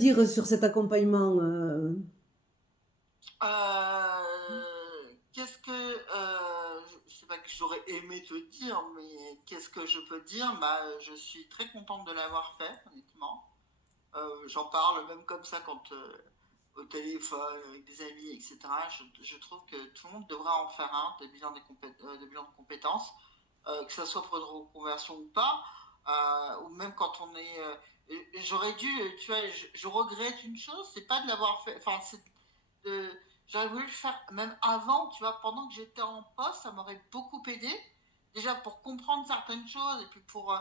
dire sur cet accompagnement Qu'est-ce que je sais pas que j'aurais aimé te dire, mais qu'est-ce que je peux dire? Bah, je suis très contente de l'avoir fait, honnêtement. J'en parle même comme ça quand au téléphone avec des amis, etc. Je trouve que tout le monde devrait en faire un des bilans de compétences, que ça soit pour une reconversion ou pas, ou même quand on est. J'aurais dû, tu vois, je regrette une chose, c'est pas de l'avoir fait. Enfin, c'est de. J'aurais voulu le faire même avant, tu vois, pendant que j'étais en poste, ça m'aurait beaucoup aidé. Déjà pour comprendre certaines choses et puis pour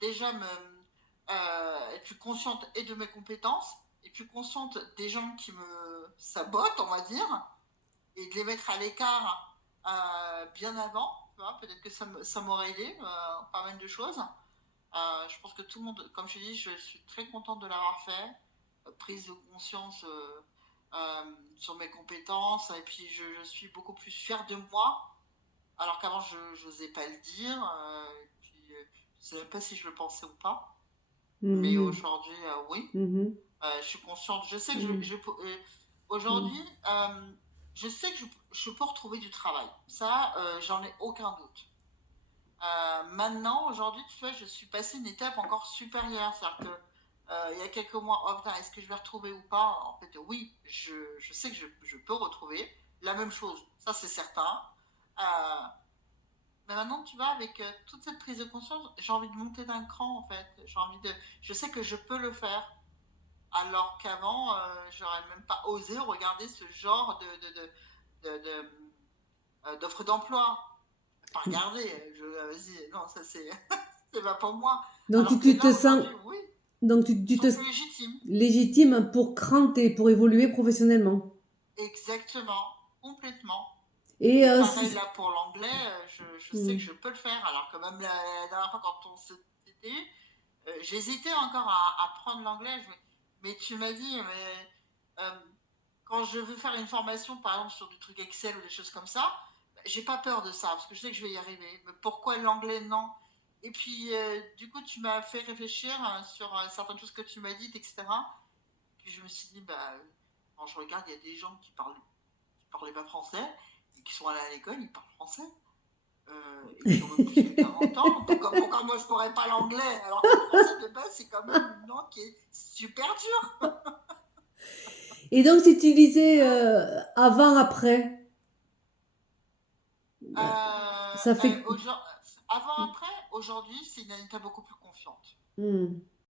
déjà être plus consciente et de mes compétences et plus consciente des gens qui me sabotent, on va dire, et de les mettre à l'écart bien avant. Peut-être que ça m'aurait aidé pas mal de choses. Je pense que tout le monde, comme je dis, je suis très contente de l'avoir fait. Prise de conscience sur mes compétences et puis je suis beaucoup plus fière de moi alors qu'avant je n'osais pas le dire. Et puis, je ne sais même pas si je le pensais ou pas. Mais mhm, aujourd'hui, oui. mhm, Je suis consciente. Je sais que mhm, aujourd'hui, je sais que je peux retrouver du travail. Ça, j'en ai aucun doute. Maintenant, aujourd'hui, tu vois, je suis passée une étape encore supérieure. C'est-à-dire que il y a quelques mois, oh putain, est-ce que je vais retrouver ou pas? En fait, oui, je sais que je peux retrouver la même chose. Ça, c'est certain. Euh, mais maintenant, tu vois, avec toute cette prise de conscience, j'ai envie de monter d'un cran, en fait. Je sais que je peux le faire. Alors qu'avant, j'aurais même pas osé regarder ce genre d'offres d'emploi. Pas mhm. regarder, vas-y, non, ça c'est c'est pas pour moi. Donc Alors que tu te là, sens, aujourd'hui, oui, donc je tu te sens plus légitime. légitime pour cranter, pour évoluer professionnellement. Exactement, complètement. Et Et pareil là pour l'anglais, je sais que hmm, je peux le faire. Alors que même la dernière fois quand on s'était, j'hésitais encore à prendre l'anglais. Mais tu m'as dit, mais quand je veux faire une formation, par exemple sur du truc Excel ou des choses comme ça, j'ai pas peur de ça parce que je sais que je vais y arriver. Mais pourquoi l'anglais non? Et puis du coup, tu m'as fait réfléchir sur certaines choses que tu m'as dites, etc. Puis je me suis dit, bah, quand je regarde, il y a des gens qui parlaient pas français et qui sont allés à l'école, ils parlent français. Et qui ont même plus que 40 ans. Donc pourquoi moi je pourrais pas l'anglais alors que le français de base c'est quand même une langue qui est super dure. et donc si tu disais avant après, ça fait Ben, avant après, aujourd'hui c'est une Anita beaucoup plus confiante. hmm.